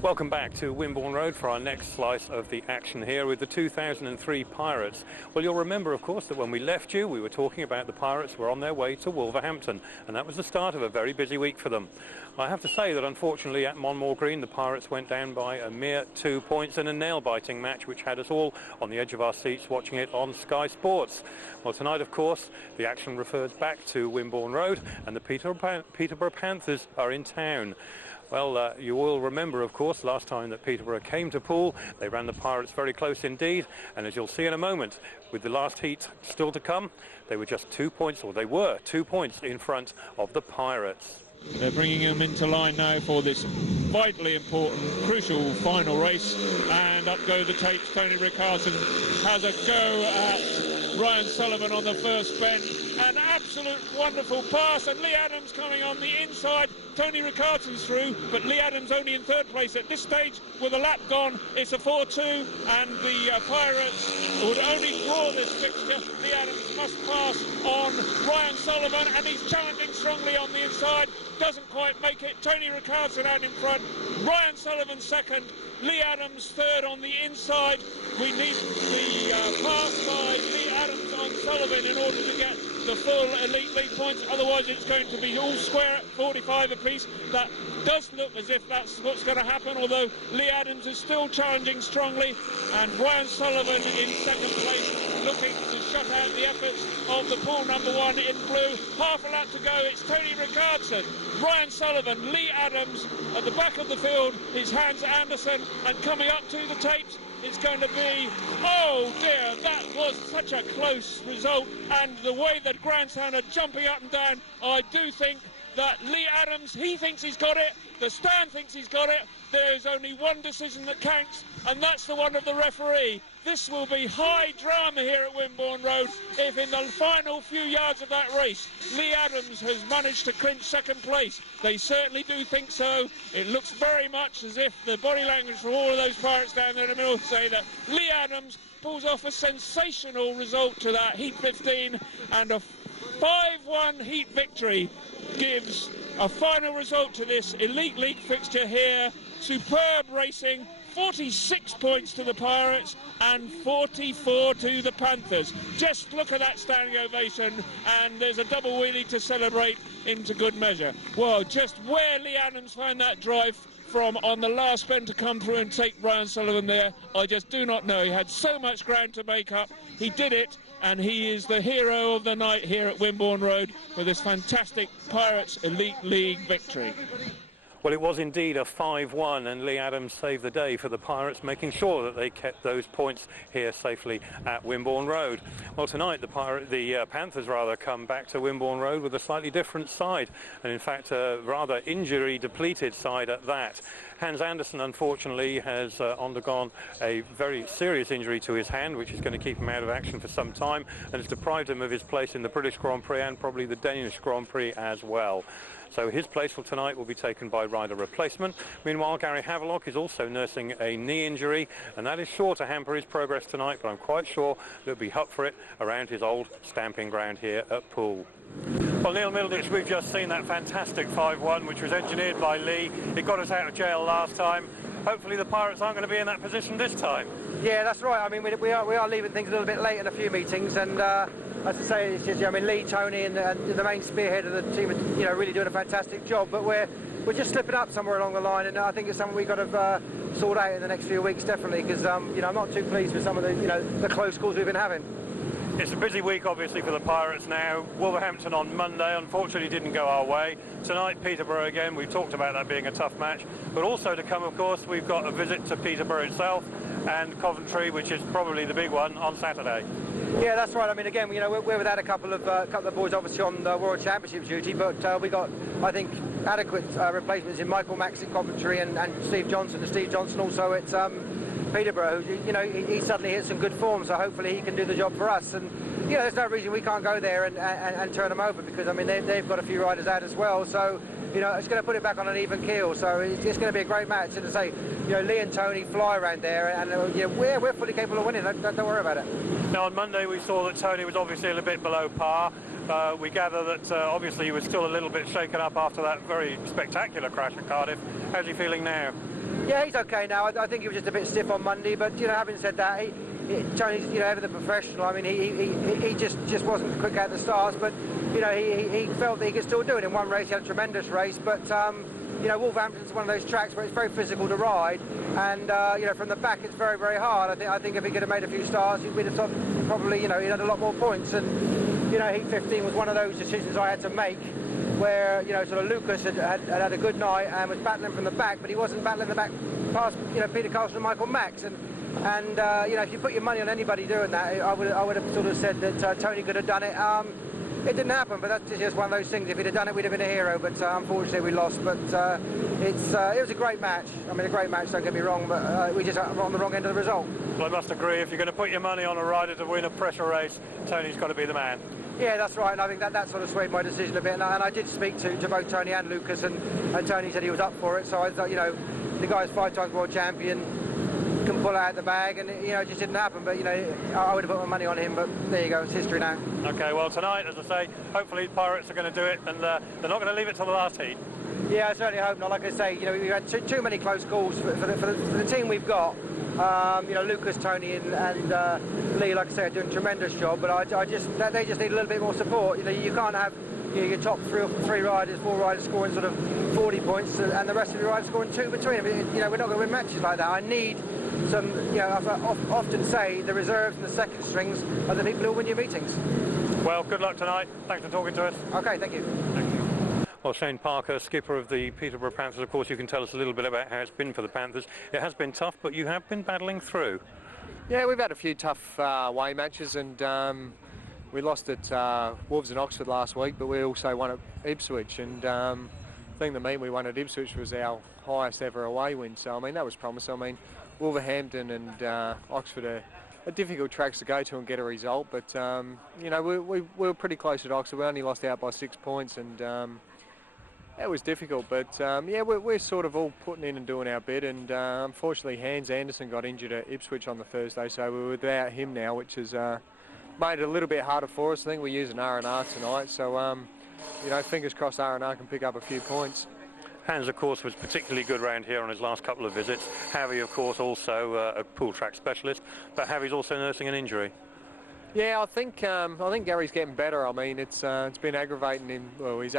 Welcome back to Wimborne Road for our next slice of the action here with the 2003 Pirates. Well, you'll remember, of course, that when we left you, we were talking about the Pirates were on their way to Wolverhampton, and that was the start of a very busy week for them. I have to say that, unfortunately, at Monmore Green, the Pirates went down by a mere 2 points in a nail-biting match, which had us all on the edge of our seats watching it on Sky Sports. Well, tonight, of course, the action refers back to Wimborne Road, and the Peterborough Panthers are in town. Well, you will remember, of course, last time that Peterborough came to Poole, they ran the Pirates very close indeed, and as you'll see in a moment, with the last heat still to come, they were just 2 points, or they were 2 points in front of the Pirates. They're bringing them into line now for this vitally important, crucial final race, and up go the tapes. Tony Rickardsson has a go at Ryan Sullivan on the first bend. An absolute wonderful pass, and Leigh ADAMS coming on the inside. Tony Rickardsson's through, but Leigh ADAMS only in third place at this stage with a lap gone. It's a 4-2, and the Pirates would only draw this fixture. Leigh ADAMS must pass on Ryan Sullivan, and he's challenging strongly on the inside. Doesn't quite make it. Tony Rickardsson out in front. Ryan Sullivan second. Leigh ADAMS third on the inside. We need the pass by Leigh ADAMS on Sullivan in order to get the full Elite League points, otherwise it's going to be all square at 45 apiece. That does look as if that's what's going to happen, although Leigh ADAMS is still challenging strongly, and Ryan Sullivan in second place, looking to shut out the efforts of the Poole number one in blue. Half a lap to go. It's Tony Rickardsson, Ryan Sullivan, Leigh ADAMS at the back of the field. It's Hans Andersen, and coming up to the tapes, it's going to be, oh dear, that was such a close result, and the way that Grandson are jumping up and down, I do think that Leigh ADAMS, he thinks he's got it, the stand thinks he's got it. There is only one decision that counts, and that's the one of the referee. This will be high drama here at Wimborne Road if in the final few yards of that race Leigh ADAMS has managed to clinch second place. They certainly do think so. It looks very much as if the body language from all of those Pirates down there in the middle say that Leigh ADAMS pulls off a sensational result to that Heat 15, and a 5-1 Heat victory gives a final result to this Elite League fixture here. Superb racing, 46 points to the Pirates and 44 to the Panthers. Just look at that standing ovation, and there's a double wheelie to celebrate into good measure. Well, just where Leigh ADAMS found that drive from on the last bend to come through and take Ryan Sullivan there, I just do not know. He had so much ground to make up. He did it, and he is the hero of the night here at Wimborne Road with this fantastic Pirates Elite League victory. Well, it was indeed a 5-1, and Leigh ADAMS saved the day for the Pirates, making sure that they kept those points here safely at Wimborne Road. Well, tonight the Panthers come back to Wimborne Road with a slightly different side, and in fact a rather injury-depleted side at that. Hans Andersen, unfortunately, has undergone a very serious injury to his hand, which is going to keep him out of action for some time, and has deprived him of his place in the British Grand Prix and probably the Danish Grand Prix as well. So his place for tonight will be taken by rider replacement. Meanwhile, Gary Havelock is also nursing a knee injury, and that is sure to hamper his progress tonight, but I'm quite sure he'll be up for it around his old stamping ground here at Poole. Well, Neil Middleditch, we've just seen that fantastic 5-1, which was engineered by Leigh. It got us out of jail last time. Hopefully the Pirates aren't going to be in that position this time. Yeah, that's right. I mean, we are leaving things a little bit late in a few meetings, and as I say, it's just, I mean, Leigh, Tony, and the main spearhead of the team are, really doing a fantastic job. But we're just slipping up somewhere along the line, and I think it's something we've got to sort out in the next few weeks, definitely, because I'm not too pleased with some of the close calls we've been having. It's a busy week, obviously, for the Pirates now. Wolverhampton on Monday, unfortunately, didn't go our way. Tonight, Peterborough again. We've talked about that being a tough match. But also to come, of course, we've got a visit to Peterborough itself and Coventry, which is probably the big one, on Saturday. Yeah, that's right. I mean, again, we're without a couple of boys, obviously, on the World Championship duty, but we got, I think, adequate replacements in Michael Max at Coventry and Steve Johnson. And Steve Johnson also at Peterborough, he suddenly hit some good form, so hopefully he can do the job for us. And there's no reason we can't go there and turn them over, because I mean they've got a few riders out as well. So it's going to put it back on an even keel. So it's going to be a great match. And to say, Leigh and Tony fly around there, and we're fully capable of winning. Don't worry about it. Now on Monday we saw that Tony was obviously a little bit below par. We gather that obviously he was still a little bit shaken up after that very spectacular crash at Cardiff. How's he feeling now? Yeah, he's okay now. I think he was just a bit stiff on Monday, but having said that, Tony's ever the professional. I mean, he just wasn't quick at the starts, but he felt that he could still do it. In one race, he had a tremendous race, but Wolverhampton's one of those tracks where it's very physical to ride, and from the back it's very, very hard. I think if he could have made a few starts, we'd have probably he'd had a lot more points. And Heat 15 was one of those decisions I had to make, where sort of Lukas had a good night and was battling from the back, but he wasn't battling the back past Peter Carlson and Michael Max. And if you put your money on anybody doing that, I would have sort of said that Tony could have done it. It didn't happen, but that's just one of those things. If he'd have done it, we'd have been a hero. But unfortunately, we lost. But it was a great match. I mean, a great match. Don't get me wrong, but we just were on the wrong end of the result. Well, I must agree. If you're going to put your money on a rider to win a pressure race, Tony's got to be the man. Yeah, that's right, and I think that sort of swayed my decision a bit. And I did speak to both Tony and Lukas, and Tony said he was up for it. So I thought, the guy's 5-time world champion, can pull out the bag, and it just didn't happen. But I would have put my money on him. But there you go, it's history now. Okay, well tonight, as I say, hopefully the Pirates are going to do it, and they're not going to leave it till the last heat. Yeah, I certainly hope not. Like I say, we've had too many close calls for the team we've got. Lukas, Tony, and Leigh, like I say, are doing a tremendous job. But they just need a little bit more support. You can't have your top 4 riders scoring sort of 40 points, and the rest of your riders scoring 2 between them. We're not going to win matches like that. I need some. I often say the reserves and the second strings are the people who win your meetings. Well, good luck tonight. Thanks for talking to us. Okay, thank you. Thank you. Well, Shane Parker, skipper of the Peterborough Panthers, of course, you can tell us a little bit about how it's been for the Panthers. It has been tough, but you have been battling through. Yeah, we've had a few tough away matches, and we lost at Wolves and Oxford last week, but we also won at Ipswich, and the thing that meant we won at Ipswich was our highest ever away win, so I mean that was promising. I mean, Wolverhampton and Oxford are difficult tracks to go to and get a result, but we were pretty close at Oxford. We only lost out by 6 points, and it was difficult, but yeah, we're sort of all putting in and doing our bit, and unfortunately Hans Anderson got injured at Ipswich on the Thursday, so we're without him now, which has made it a little bit harder for us. I think we're using R&R tonight, so fingers crossed R&R can pick up a few points. Hans, of course, was particularly good round here on his last couple of visits. Harry, of course, also a pool track specialist, but Harry's also nursing an injury. Yeah, I think Gary's getting better. I mean, it's been aggravating him. Well, it's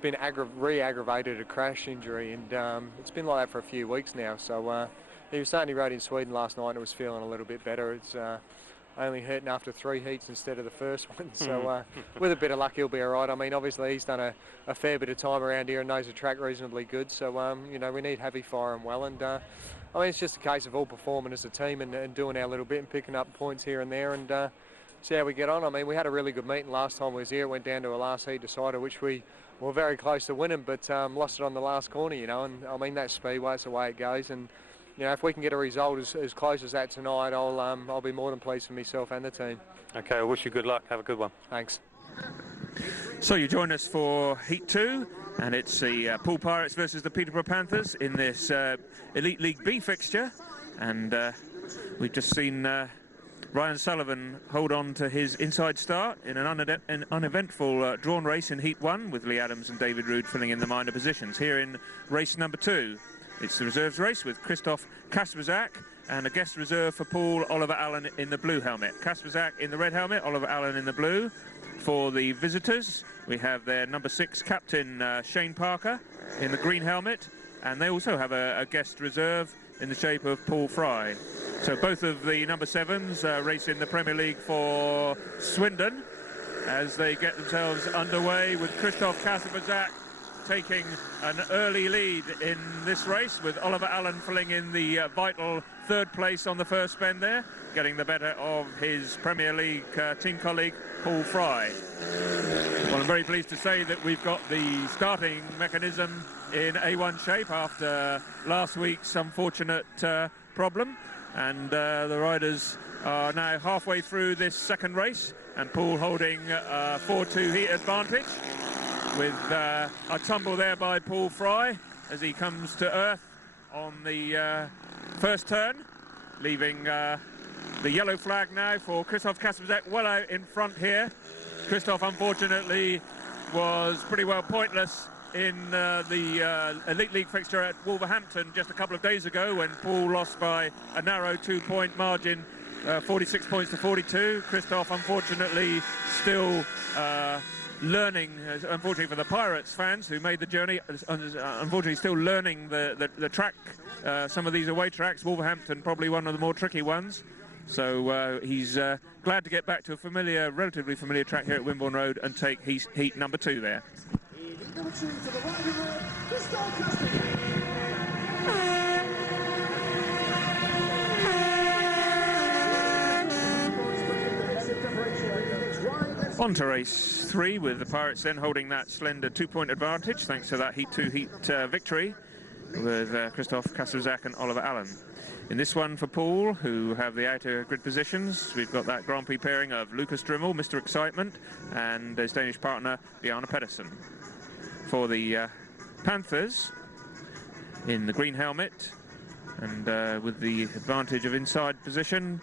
been re-aggravated a crash injury, and it's been like that for a few weeks now. So he was saying he rode in Sweden last night and was feeling a little bit better. It's only hurting after 3 heats instead of the first one. So with a bit of luck, he'll be all right. I mean, obviously he's done a fair bit of time around here and knows the track reasonably good. So we need Heavy fire him well, and I mean, it's just a case of all performing as a team and doing our little bit and picking up points here and there, and see how we get on. I mean, we had a really good meeting last time we was here. It went down to a last heat decider, which we were very close to winning, but lost it on the last corner, and I mean, that's Speedway, it's the way it goes, and if we can get a result as close as that tonight, I'll be more than pleased for myself and the team. Okay, I wish you good luck. Have a good one. Thanks. So you join us for Heat 2, and it's the Poole Pirates versus the Peterborough Panthers in this Elite League B fixture, and we've just seen Ryan Sullivan hold on to his inside start in an uneventful drawn race in Heat 1, with Leigh ADAMS and David Ruud filling in the minor positions. Here in race number 2, it's the reserves race with Krzysztof KASPRZAK and a guest reserve for Poole, Oliver Allen in the blue helmet. KASPRZAK in the red helmet, Oliver Allen in the blue. For the visitors, we have their number 6 captain, Shane Parker, in the green helmet, and they also have a guest reserve in the shape of Paul Fry. So both of the number 7s race in the Premier League for Swindon as they get themselves underway, with Krzysztof KASPRZAK taking an early lead in this race, with Oliver Allen filling in the vital 3rd place on the first spin there, getting the better of his Premier League team colleague Paul Fry. Well, I'm very pleased to say that we've got the starting mechanism in A1 shape after last week's unfortunate problem, and the riders are now halfway through this second race, and Poole holding a 4-2 heat advantage, with a tumble there by Paul Fry as he comes to earth on the first turn, leaving the yellow flag now for Krzysztof KASPRZAK well out in front here. Krzysztof, unfortunately, was pretty well pointless in the Elite League fixture at Wolverhampton just a couple of days ago, when Poole lost by a narrow 2-point margin, 46 points to 42. Krzysztof, unfortunately, still learning, unfortunately for the Pirates fans who made the journey, unfortunately still learning the track, some of these away tracks. Wolverhampton probably one of the more tricky ones. So he's glad to get back to a relatively familiar track here at Wimborne Road and take heat number 2 there. Number 2 to the right of the road, Krzysztof KASPRZAK. On to race 3, with the Pirates then holding that slender 2-point advantage thanks to that Heat 2 victory with Krzysztof KASPRZAK and Oliver Allen. In this one for Poole, who have the outer grid positions, we've got that Grand Prix pairing of Lukas DRYML, Mr. Excitement, and his Danish partner Bjarne PEDERSEN. For the Panthers, in the green helmet, and with the advantage of inside position,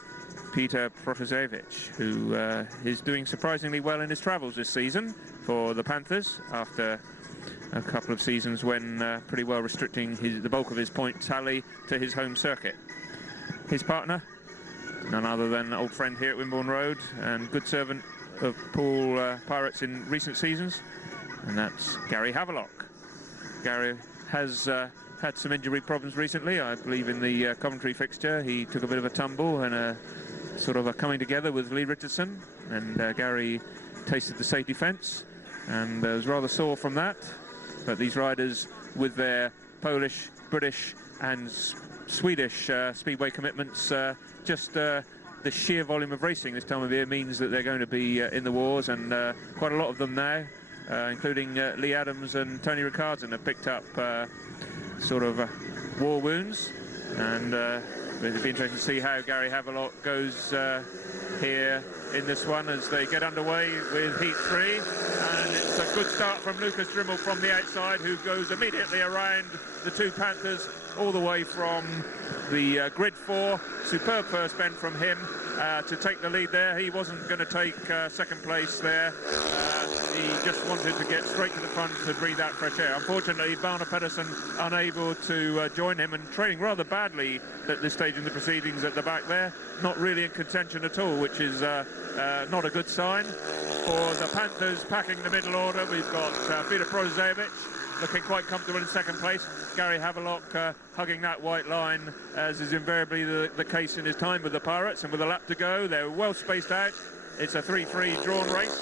Piotr PROTASIEWICZ, who is doing surprisingly well in his travels this season for the Panthers, after a couple of seasons when pretty well restricting the bulk of his point tally to his home circuit. His partner, none other than old friend here at Wimborne Road and good servant of Poole Pirates in recent seasons, and that's Gary Havelock. Gary has had some injury problems recently. I believe in the Coventry fixture he took a bit of a tumble and a sort of a coming together with Leigh Rickardsson, and Gary tasted the safety fence and was rather sore from that. But these riders, with their Polish, British and Swedish speedway commitments, just the sheer volume of racing this time of year means that they're going to be in the wars, and quite a lot of them now, including Leigh ADAMS and Tony Rickardsson, have picked up sort of war wounds, and it'll be interesting to see how Gary Havelock goes here in this one as they get underway with Heat 3. And it's a good start from Lukas DRYML from the outside, who goes immediately around the 2 Panthers all the way from the grid 4. Superb first bend from him to take the lead there. He wasn't going to take second place there. He just wanted to get straight to the front to breathe that fresh air. Unfortunately, Bjarne PEDERSEN unable to join him, and trailing rather badly at this stage in the proceedings at the back there. Not really in contention at all, which is not a good sign. For the Panthers packing the middle order, we've got Piotr PROTASIEWICZ looking quite comfortable in second place. Gary Havelock hugging that white line, as is invariably the case in his time with the Pirates. And with a lap to go, they're well spaced out. It's a 3-3 drawn race.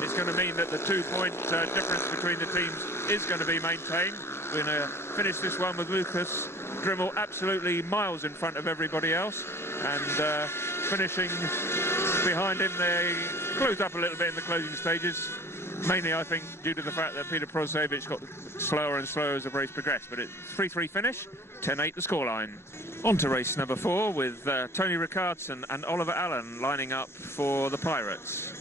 It's going to mean that the 2-point difference between the teams is going to be maintained. We're going to finish this one with Lukas DRYML absolutely miles in front of everybody else, and finishing behind him. They closed up a little bit in the closing stages, mainly I think due to the fact that Piotr PROTASIEWICZ got slower and slower as the race progressed. But it's 3-3 finish, 10-8 the scoreline. On to race number 4, with Tony Rickardsson and Oliver Allen lining up for the Pirates.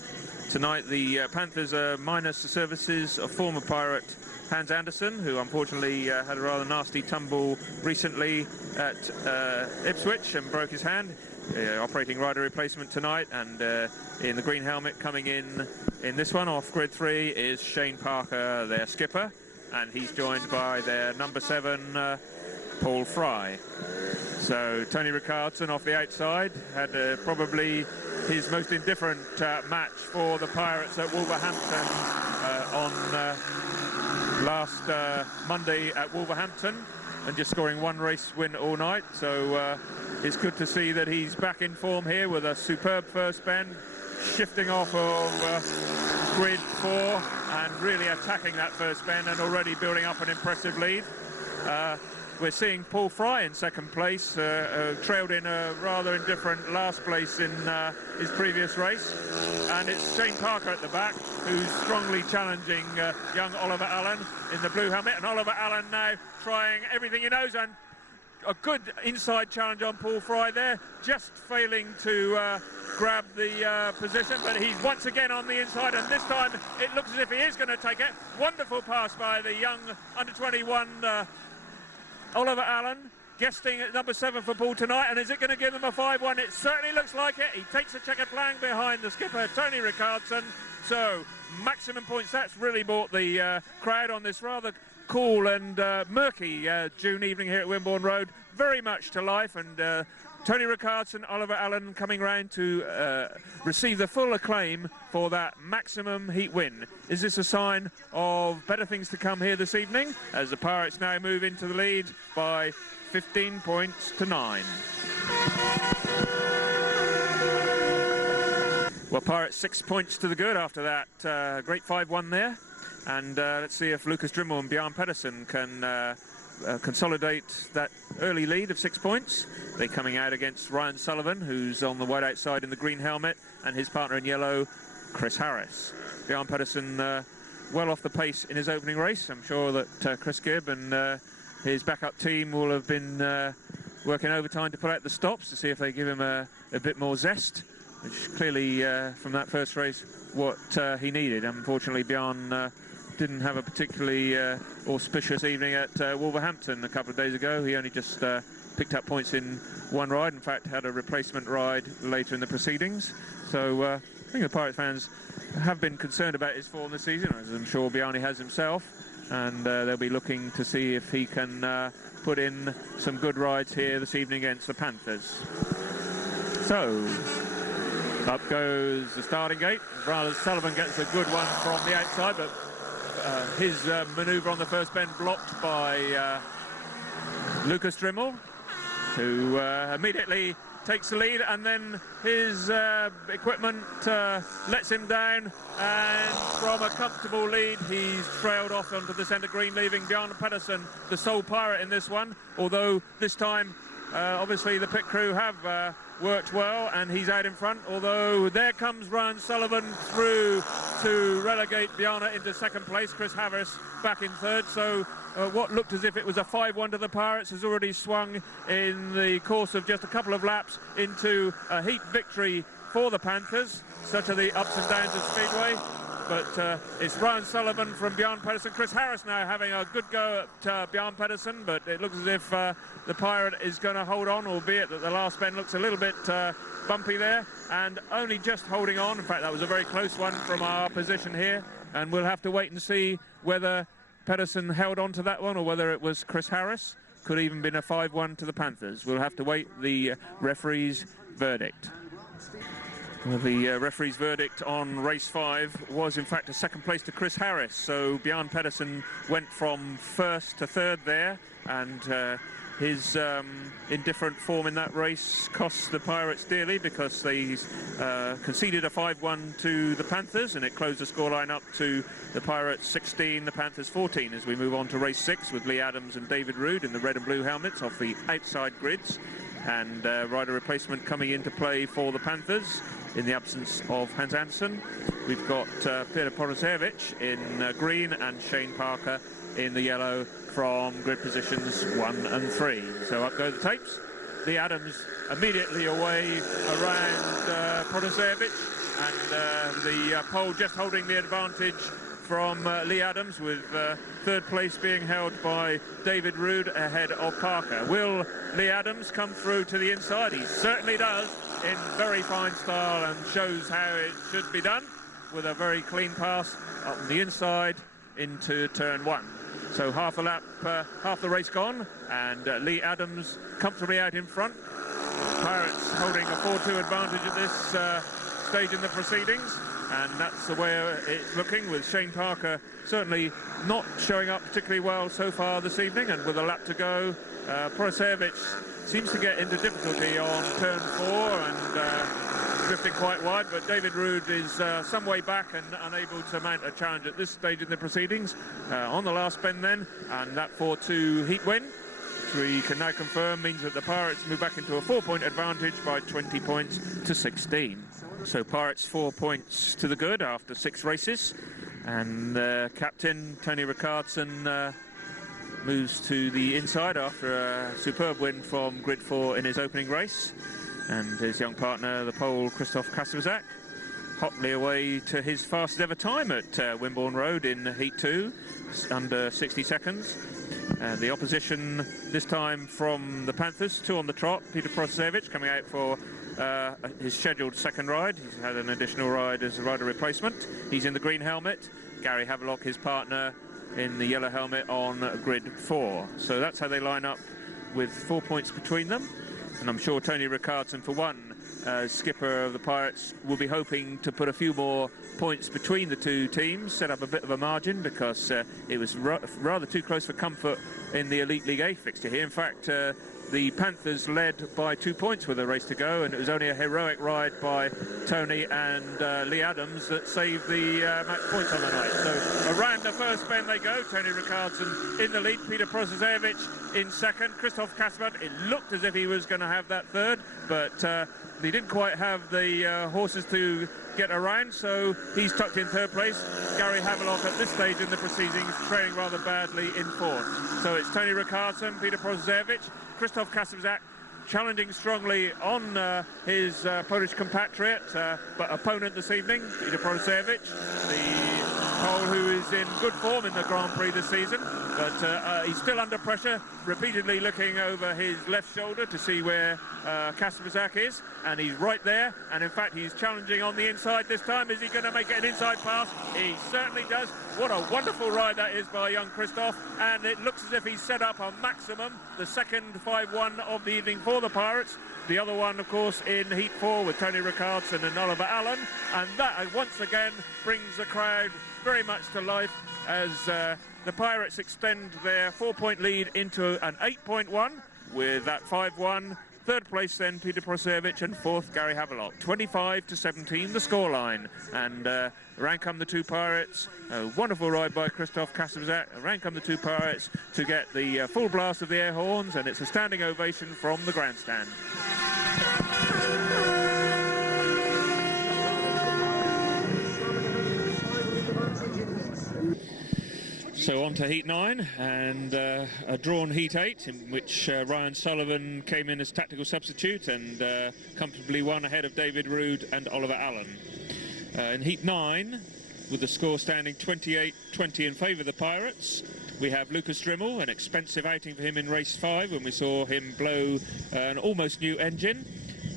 Tonight the Panthers are minus the services of former Pirate Hans Andersen, who unfortunately had a rather nasty tumble recently at Ipswich and broke his hand. Operating rider replacement tonight, and in the green helmet coming in this one off grid 3 is Shane Parker, their skipper, and he's joined by their number 7 Paul Fry. So Tony Rickardsson off the outside had probably his most indifferent match for the Pirates at Wolverhampton on last Monday at Wolverhampton, and just scoring 1 race win all night. So it's good to see that he's back in form here with a superb first bend, shifting off of grid 4 and really attacking that first bend and already building up an impressive lead. We're seeing Paul Fry in second place, trailed in a rather indifferent last place in his previous race. And it's Shane Parker at the back, who's strongly challenging young Oliver Allen in the blue helmet. And Oliver Allen now trying everything he knows, and a good inside challenge on Paul Fry there, just failing to grab the position, but he's once again on the inside, and this time it looks as if he is going to take it. Wonderful pass by the young under-21 Oliver Allen, guesting at number 7 for Poole tonight, and is it going to give them a 5-1? It certainly looks like it. He takes a checkered flag behind the skipper, Tony Rickardsson. So maximum points. That's really brought the crowd on this rather cool and murky June evening here at Wimborne Road, very much to life, and Tony Rickardsson, Oliver Allen coming round to receive the full acclaim for that maximum heat win. Is this a sign of better things to come here this evening, as the Pirates now move into the lead by 15 points to 9? Well, Pirates 6 points to the good after that great 5-1 there. And let's see if Lukas DRYML and Bjarne PEDERSEN can consolidate that early lead of 6 points. They're coming out against Ryan Sullivan, who's on the white outside in the green helmet, and his partner in yellow, Chris Harris. Bjarne PEDERSEN well off the pace in his opening race. I'm sure that Chris Gibb and his backup team will have been working overtime to put out the stops to see if they give him a bit more zest, which clearly from that first race what he needed. Unfortunately, Bjarne didn't have a particularly auspicious evening at Wolverhampton a couple of days ago. He only just picked up points in one ride, in fact had a replacement ride later in the proceedings. So I think the Pirate fans have been concerned about his form this season, as I'm sure Bjarne has himself, and they'll be looking to see if he can put in some good rides here this evening against the Panthers. So up goes the starting gate. Rather, Sullivan gets a good one from the outside, but his manoeuvre on the first bend blocked by Lukas DRYML, who immediately takes the lead, and then his equipment lets him down, and from a comfortable lead he's trailed off onto the centre green, leaving Bjarne PEDERSEN the sole Pirate in this one, although this time obviously the pit crew have worked well, and he's out in front, although there comes Ryan Sullivan through to relegate Bjarne into second place. Chris Harris back in third, so what looked as if it was a 5-1 to the Pirates has already swung in the course of just a couple of laps into a heat victory for the Panthers. Such are the ups and downs of Speedway. But it's Ryan Sullivan from Bjarne PEDERSEN. Chris Harris now having a good go at Bjarne PEDERSEN, but it looks as if the Pirate is going to hold on, albeit that the last bend looks a little bit bumpy there, and only just holding on. In fact, that was a very close one from our position here, and we'll have to wait and see whether PEDERSEN held on to that one or whether it was Chris Harris. Could even been a 5-1 to the Panthers. We'll have to wait the referee's verdict. Well, the referee's verdict on race 5 was in fact a second place to Chris Harris, so Bjarne PEDERSEN went from first to third there, and his indifferent form in that race cost the Pirates dearly, because they conceded a 5-1 to the Panthers, and it closed the scoreline up to the Pirates 16, the Panthers 14, as we move on to race 6 with Leigh ADAMS and David Ruud in the red and blue helmets off the outside grids, and rider replacement coming into play for the Panthers in the absence of Hans Andersen. We've got Piotr PROTASIEWICZ in green and Shane Parker in the yellow from grid positions 1 and 3. So up go the tapes. Leigh ADAMS immediately away around PROTASIEWICZ, and the pole just holding the advantage from Leigh ADAMS, with third place being held by David Ruud ahead of Parker. Will Leigh ADAMS come through to the inside? He certainly does, in very fine style, and shows how it should be done, with a very clean pass up the inside into turn 1. So half a lap, half the race gone, and Leigh ADAMS comfortably out in front. Pirates holding a 4-2 advantage at this stage in the proceedings, and that's the way it's looking, with Shane Parker certainly not showing up particularly well so far this evening, and with a lap to go, PROTASIEWICZ seems to get into difficulty on turn 4 and drifting quite wide, but David Ruud is some way back and unable to mount a challenge at this stage in the proceedings. On the last bend then, and that 4-2 heat win, which we can now confirm means that the Pirates move back into a 4-point advantage by 20 points to 16. So Pirates 4 points to the good after 6 races, and captain Tony Rickardsson moves to the inside after a superb win from grid 4 in his opening race, and his young partner, the Pole Krzysztof KASPRZAK, hotly away to his fastest ever time at Wimborne Road in Heat 2, under 60 seconds. The opposition this time from the Panthers, 2 on the trot. Piotr PROTASIEWICZ coming out for his scheduled second ride. He's had an additional ride as a rider replacement. He's in the green helmet. Gary Havelock, his partner, in the yellow helmet on grid 4. So that's how they line up, with 4 points between them. And I'm sure Tony Rickardsson, for one, skipper of the Pirates, will be hoping to put a few more points between the two teams, set up a bit of a margin, because it was rather too close for comfort in the Elite League A fixture here. In fact, the Panthers led by 2 points with a race to go, and it was only a heroic ride by Tony and Leigh ADAMS that saved the match points on the night. So around the first bend they go. Tony Rickardsson in the lead, Piotr PROTASIEWICZ in second, Krzysztof KASPRZAK. It looked as if he was going to have that third, but he didn't quite have the horses to get around, so he's tucked in third place. Gary Havelock at this stage in the proceedings trailing rather badly in fourth. So it's Tony Rickardsson, Piotr PROTASIEWICZ, Krzysztof KASPRZAK challenging strongly on his Polish compatriot, but opponent this evening, Piotr PROTASIEWICZ, the Pole who is in good form in the Grand Prix this season, but he's still under pressure, repeatedly looking over his left shoulder to see where KASPRZAK is, and he's right there, and in fact he's challenging on the inside this time. Is he going to make it an inside pass? He certainly does. What a wonderful ride that is by young Krzysztof, and it looks as if he's set up a maximum, the second 5-1 of the evening for the Pirates. The other one, of course, in Heat 4 with Tony Rickardsson and Oliver Allen, and that once again brings the crowd very much to life as the Pirates extend their 4-point lead into an 8-point-1 with that 5-1. Third place then Piotr PROTASIEWICZ, and fourth Gary Havelock. 25-17 the scoreline, and around come the two Pirates. A wonderful ride by Krzysztof KASPRZAK. Around come the two Pirates to get the full blast of the air horns, and it's a standing ovation from the grandstand. So on to Heat 9, and a drawn Heat 8, in which Ryan Sullivan came in as tactical substitute and comfortably won ahead of David Ruud and Oliver Allen. In Heat 9, with the score standing 28-20 in favour of the Pirates, we have Lukas DRYML, an expensive outing for him in race 5 when we saw him blow an almost new engine.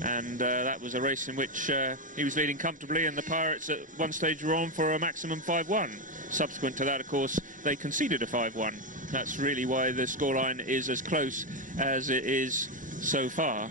And that was a race in which he was leading comfortably, and the Pirates at one stage were on for a maximum 5-1. Subsequent to that, of course, they conceded a 5-1. That's really why the scoreline is as close as it is so far.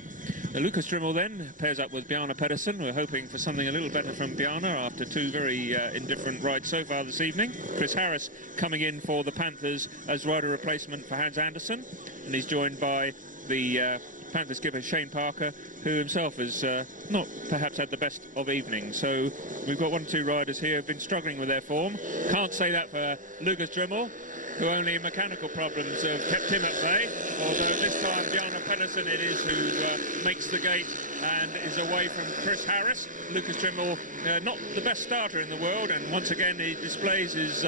Lukas DRYML then pairs up with Bjarne PEDERSEN. We're hoping for something a little better from Bjarne after two very indifferent rides so far this evening. Chris Harris coming in for the Panthers as rider replacement for Hans Andersen, and he's joined by the Panthers skipper Shane Parker, who himself has not perhaps had the best of evenings. So we've got 1 or 2 riders here who've been struggling with their form. Can't say that for Lukas DRYML, who only mechanical problems have kept him at bay, although this time Bjarne PEDERSEN it is who makes the gate and is away from Chris Harris. Lukas DRYML, not the best starter in the world, and once again he displays his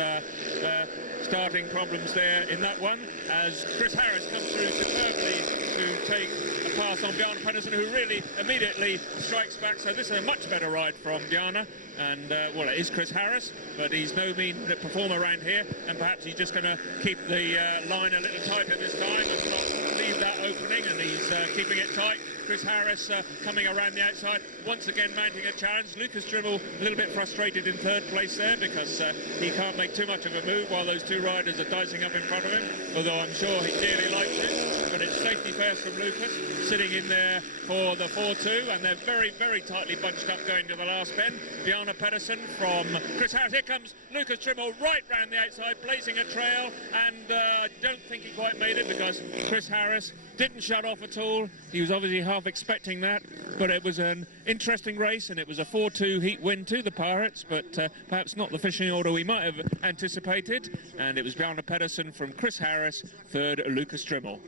starting problems there in that one, as Chris Harris comes through superbly to take a pass on Bjarne PEDERSEN, who really immediately strikes back. So this is a much better ride from Bjarne, and well, it is Chris Harris, but he's no mean performer around here, and perhaps he's just going to keep the line a little tighter this time and not leave that opening, and he's keeping it tight. Chris Harris coming around the outside, once again mounting a challenge. Lukas DRYML a little bit frustrated in third place there because he can't make too much of a move while those two riders are dicing up in front of him, although I'm sure he dearly likes it. But it's safety first from Lukas, sitting in there for the 4-2, and they're very, very tightly bunched up going to the last bend. Bjarne PEDERSEN from Chris Harris. Here comes Lukas DRYML right round the outside, blazing a trail, and I don't think he quite made it because Chris Harris didn't shut off at all. He was obviously half expecting that, but it was an interesting race, and it was a 4-2 heat win to the Pirates, but perhaps not the fishing order we might have anticipated. And it was Bjarne PEDERSEN from Chris Harris, third Lukas DRYML.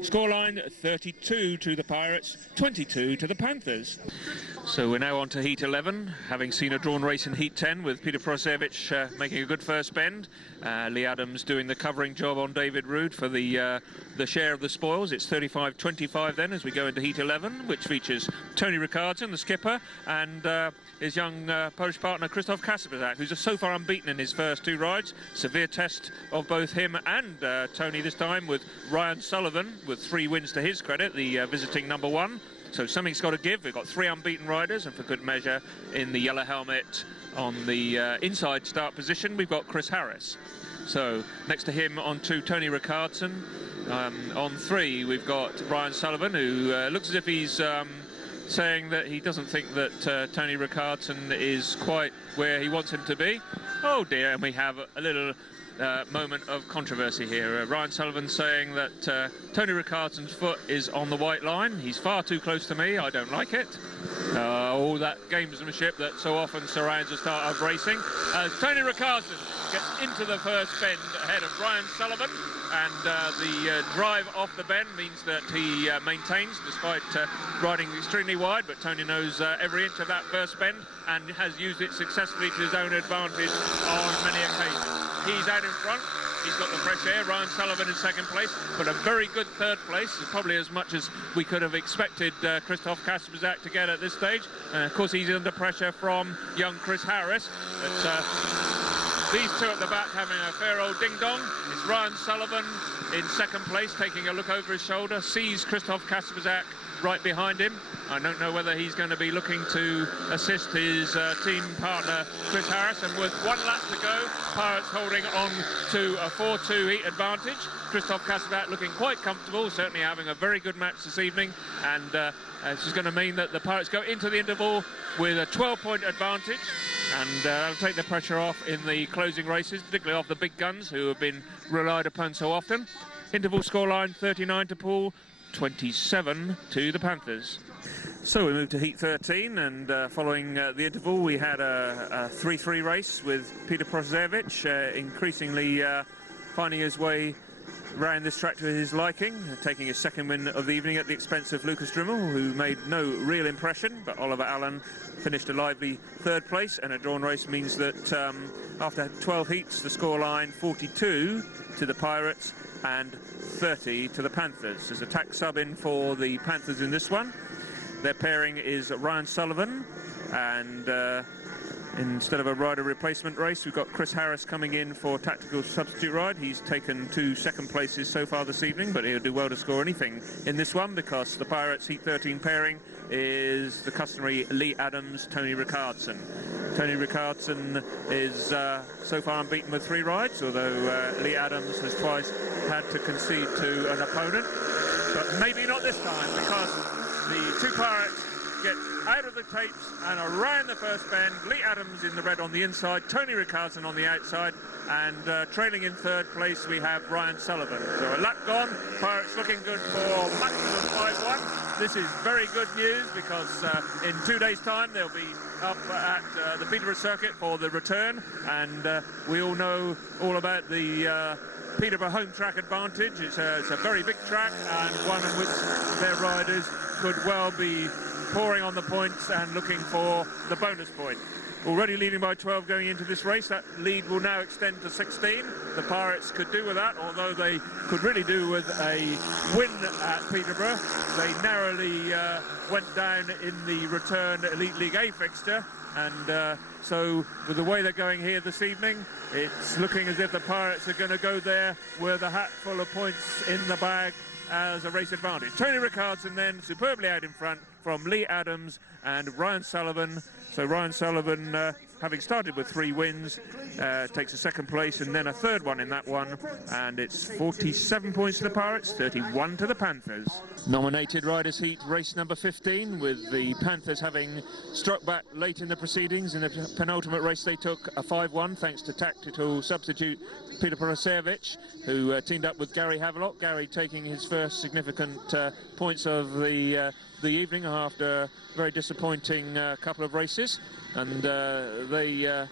Scoreline 32 to the Pirates, 22 to the Panthers. So we're now on to Heat 11, having seen a drawn race in Heat 10 with Piotr PROTASIEWICZ making a good first bend. Leigh ADAMS doing the covering job on David Ruud for the share of the spoils. It's 35-25 then as we go into Heat 11, which features Tony Rickardsson, the skipper, and his young Polish partner Krzysztof KASPRZAK, who's so far unbeaten in his first 2 rides. Severe test of both him and Tony this time, with Ryan Sullivan with 3 wins to his credit, the visiting number 1. So something's got to give. We've got 3 unbeaten riders, and for good measure, in the yellow helmet on the inside start position, we've got Chris Harris. So next to him on 2, Tony Rickardsson. On 3, we've got Ryan Sullivan, who looks as if he's saying that he doesn't think that Tony Rickardsson is quite where he wants him to be. Oh dear, and we have a little moment of controversy here. Ryan Sullivan saying that Tony Rickardsson's foot is on the white line. He's far too close to me. I don't like it. All that gamesmanship that so often surrounds the start of racing. As Tony Rickardsson gets into the first bend ahead of Ryan Sullivan, and the drive off the bend means that he maintains despite riding extremely wide, but Tony knows every inch of that first bend and has used it successfully to his own advantage on many occasions. He's out in front. He's got the fresh air. Ryan Sullivan in second place, but a very good third place, probably as much as we could have expected Krzysztof KASPRZAK to get at this stage. And of course, he's under pressure from young Chris Harris. But these two at the back having a fair old ding-dong. It's Ryan Sullivan in second place, taking a look over his shoulder, sees Krzysztof KASPRZAK right behind him. I don't know whether he's going to be looking to assist his team partner Chris Harris, and with 1 lap to go, Pirates holding on to a 4-2 heat advantage. Krzysztof KASPRZAK looking quite comfortable, certainly having a very good match this evening, and this is going to mean that the Pirates go into the interval with a 12-point advantage, and that'll take the pressure off in the closing races, particularly off the big guns who have been relied upon so often. Interval scoreline 39 to Poole, 27 to the Panthers. So we move to heat 13, and following the interval we had a 3-3 race with Piotr PROTASIEWICZ increasingly finding his way around this track to his liking, taking his second win of the evening at the expense of Lukas DRYML, who made no real impression, but Oliver Allen finished a lively third place, and a drawn race means that after 12 heats, the scoreline 42 to the Pirates and 30 to the Panthers. There's a tack sub in for the Panthers in this one. Their pairing is Ryan Sullivan, and instead of a rider replacement race, we've got Chris Harris coming in for tactical substitute ride. He's taken 2 second places so far this evening, but he'll do well to score anything in this one, because the Pirates heat 13 pairing is the customary Leigh ADAMS, Tony Rickardsson. Tony Rickardsson is so far unbeaten with 3 rides, although Leigh ADAMS has twice had to concede to an opponent, but maybe not this time, because the 2 Pirates get out of the tapes and around the first bend. Leigh ADAMS in the red on the inside, Tony Rickardsson on the outside, and trailing in third place we have Ryan Sullivan. So a lap gone, Pirates looking good for maximum 5-1. This is very good news, because in 2 days' time they'll be up at the Peterborough circuit for the return, and we all know all about the Peterborough home track advantage. It's a very big track, and one in which their riders could well be pouring on the points and looking for the bonus point. Already leading by 12 going into this race. That lead will now extend to 16. The Pirates could do with that, although they could really do with a win at Peterborough. They narrowly went down in the return Elite League A fixture, and so with the way they're going here this evening, it's looking as if the Pirates are going to go there with a hat full of points in the bag as a race advantage. Tony Rickardsson then superbly out in front from Leigh ADAMS and Ryan Sullivan. So Ryan Sullivan, having started with 3 wins, takes a second place and then a third one in that one, and it's 47 points to the Pirates, 31 to the Panthers. Nominated Riders Heat race number 15, with the Panthers having struck back late in the proceedings. In the penultimate race they took a 5-1 thanks to tactical substitute Piotr PROTASIEWICZ, who teamed up with Gary Havelock. Gary taking his first significant points of the evening after a very disappointing couple of races, and they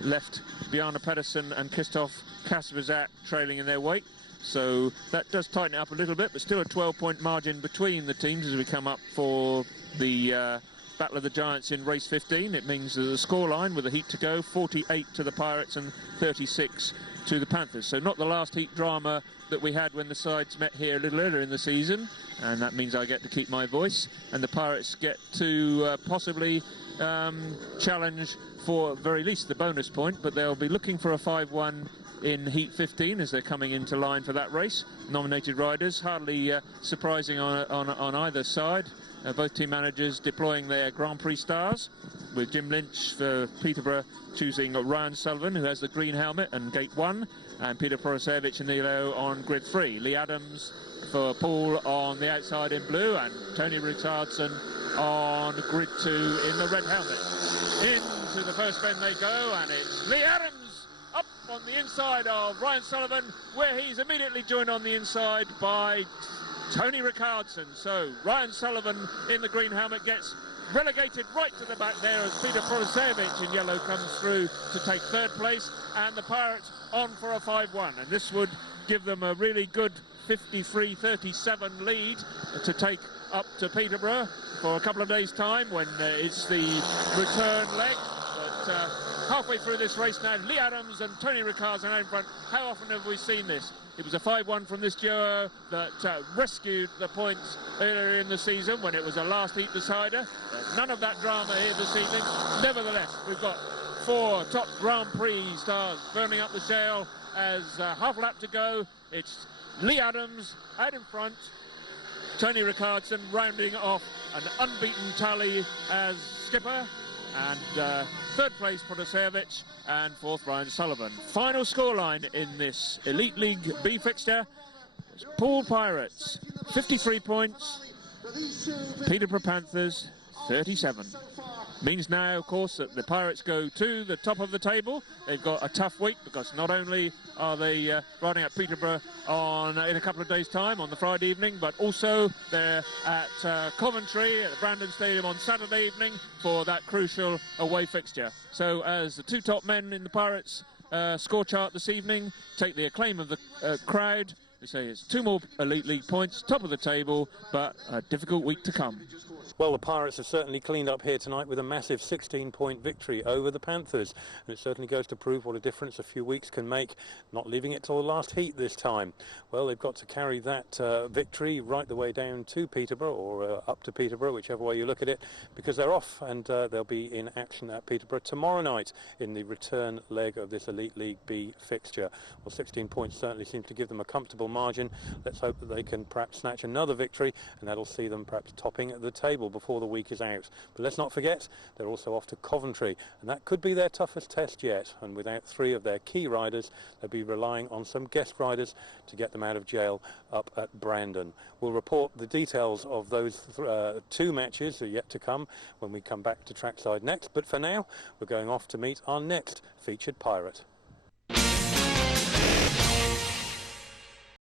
left Bjarne PEDERSEN and Krzysztof KASPRZAK trailing in their wake. So that does tighten it up a little bit, but still a 12-point margin between the teams as we come up for the Battle of the Giants in race 15. It means that the scoreline with a heat to go, 48 to the Pirates and 36 to the Panthers. So not the last heat drama that we had when the sides met here a little earlier in the season, and that means I get to keep my voice, and the Pirates get to possibly challenge for very least the bonus point, but they'll be looking for a 5-1 in heat 15 as they're coming into line for that race. Nominated riders, hardly surprising on either side. Both team managers deploying their Grand Prix stars, with Jim Lynch for Peterborough choosing Ryan Sullivan, who has the green helmet and gate 1, and Piotr Protasiewiicz in yellow on grid 3. Leigh ADAMS for Poole on the outside in blue, and Tony Rickardsson on grid 2 in the red helmet. Into the first bend they go, and it's Leigh ADAMS up on the inside of Ryan Sullivan, where he's immediately joined on the inside by Tony Rickardsson. So Ryan Sullivan in the green helmet gets relegated right to the back there as Piotr Protasiewiicz in yellow comes through to take third place, and the Pirates on for a 5-1, and this would give them a really good 53-37 lead to take up to Peterborough for a couple of days' time when it's the return leg. But halfway through this race now, Leigh ADAMS and Tony Rickardsson out in front. How often have we seen this? It was a 5-1 from this duo that rescued the points earlier in the season when it was a last heat decider. None of that drama here this evening. Nevertheless, we've got 4 top Grand Prix stars burning up the sail as half a lap to go. It's Leigh ADAMS out in front, Tony Rickardsson rounding off an unbeaten tally as skipper, and third place Protasiewiicz, and fourth Ryan Sullivan. Final scoreline in this Elite League B fixture: Poole Pirates 53 points, Peterborough Panthers 37. Means now, of course, that the Pirates go to the top of the table. They've got a tough week because not only are they riding at Peterborough in a couple of days' time on the Friday evening, but also they're at Coventry at the Brandon Stadium on Saturday evening for that crucial away fixture. So as the 2 top men in the Pirates score chart this evening take the acclaim of the crowd, they say it's 2 more Elite League points, top of the table, but a difficult week to come. Well, the Pirates have certainly cleaned up here tonight with a massive 16-point victory over the Panthers, and it certainly goes to prove what a difference a few weeks can make, not leaving it till the last heat this time. Well, they've got to carry that victory right the way down to Peterborough, or up to Peterborough, whichever way you look at it, because they're off, and they'll be in action at Peterborough tomorrow night in the return leg of this Elite League B fixture. Well, 16 points certainly seems to give them a comfortable margin. Let's hope that they can perhaps snatch another victory, and that'll see them perhaps topping at the table before the week is out. But let's not forget, they're also off to Coventry, and that could be their toughest test yet, and without 3 of their key riders, they'll be relying on some guest riders to get them out of jail up at Brandon. We'll report the details of those 2 matches are yet to come when we come back to trackside next, but for now we're going off to meet our next featured Pirate.